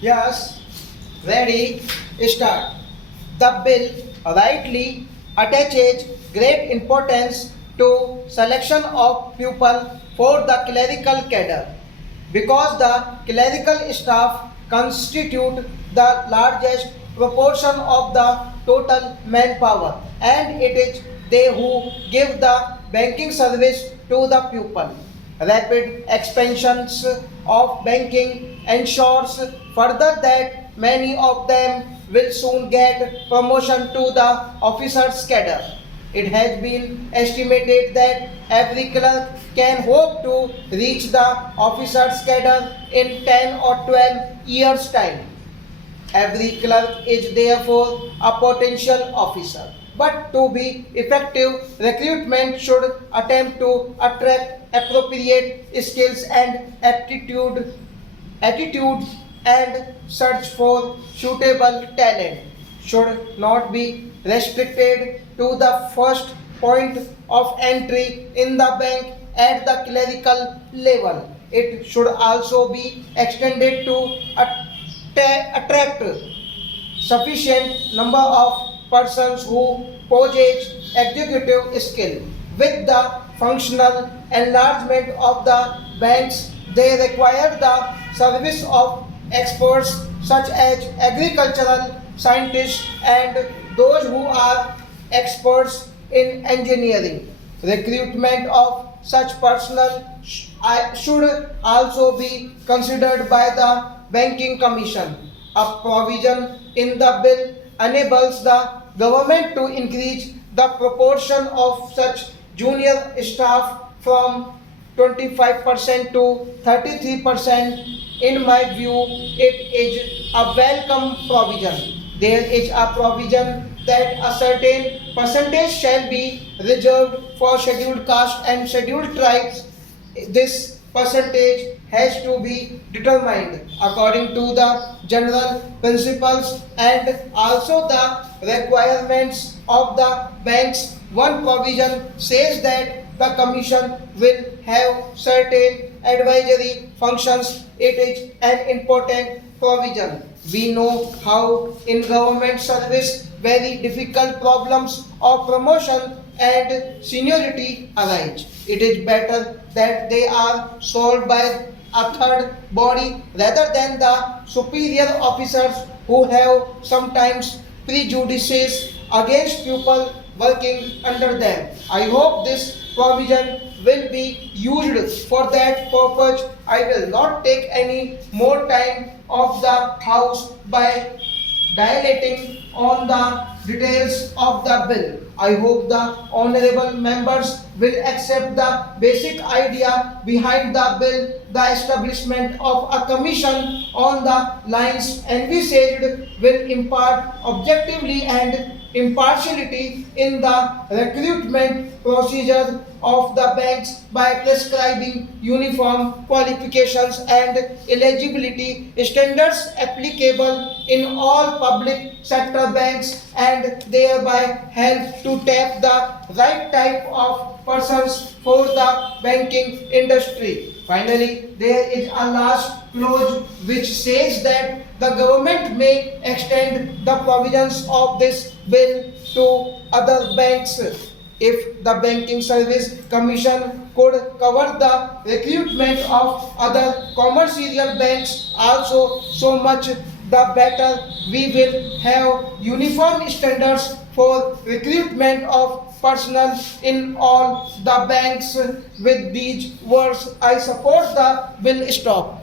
Yes, ready, start. The bill rightly attaches great importance to selection of pupil for the clerical cadre because the clerical staff constitute the largest proportion of the total manpower and it is they who give the banking service to the pupil. Rapid expansions of banking ensures further that many of them will soon get promotion to the officer's cadre. It has been estimated that every clerk can hope to reach the officer's cadre in 10 or 12 years' time. Every clerk is therefore a potential officer. But to be effective, recruitment should attempt to attract appropriate skills and attitudes and search for suitable talent should not be restricted to the first point of entry in the bank at the clerical level. It should also be extended to attract sufficient number of persons who possess executive skill. With the functional enlargement of the banks, they require the service of experts such as agricultural scientists and those who are experts in engineering. Recruitment of such personnel should also be considered by the Banking Commission. A provision in the bill enables the government to increase the proportion of such junior staff from 25% to 33%. In my view, it is a welcome provision. There is a provision that a certain percentage shall be reserved for scheduled caste and scheduled tribes. This percentage has to be determined according to the general principles and also the requirements of the banks. One provision says that the commission will have certain advisory functions. It is an important provision. We know how in government service very difficult problems of promotion and seniority arise. It is better that they are solved by a third body rather than the superior officers who have sometimes prejudices against people working under them. I hope this provision will be used for that purpose. I will not take any more time of the house by dilating on the details of the bill. I hope the honorable members will accept the basic idea behind the bill. The establishment of a commission on the lines envisaged will impart objectively and impartiality in the recruitment procedure of the banks by prescribing uniform qualifications and eligibility standards applicable in all public sector banks and thereby help to tap the right type of persons for the banking industry. Finally, there is a last clause which says that the government may extend the provisions of this bill to other banks. If the Banking Service Commission could cover the recruitment of other commercial banks also, so much the better. We will have uniform standards for recruitment of personnel in all the banks. With these words, I support the bill. Stop.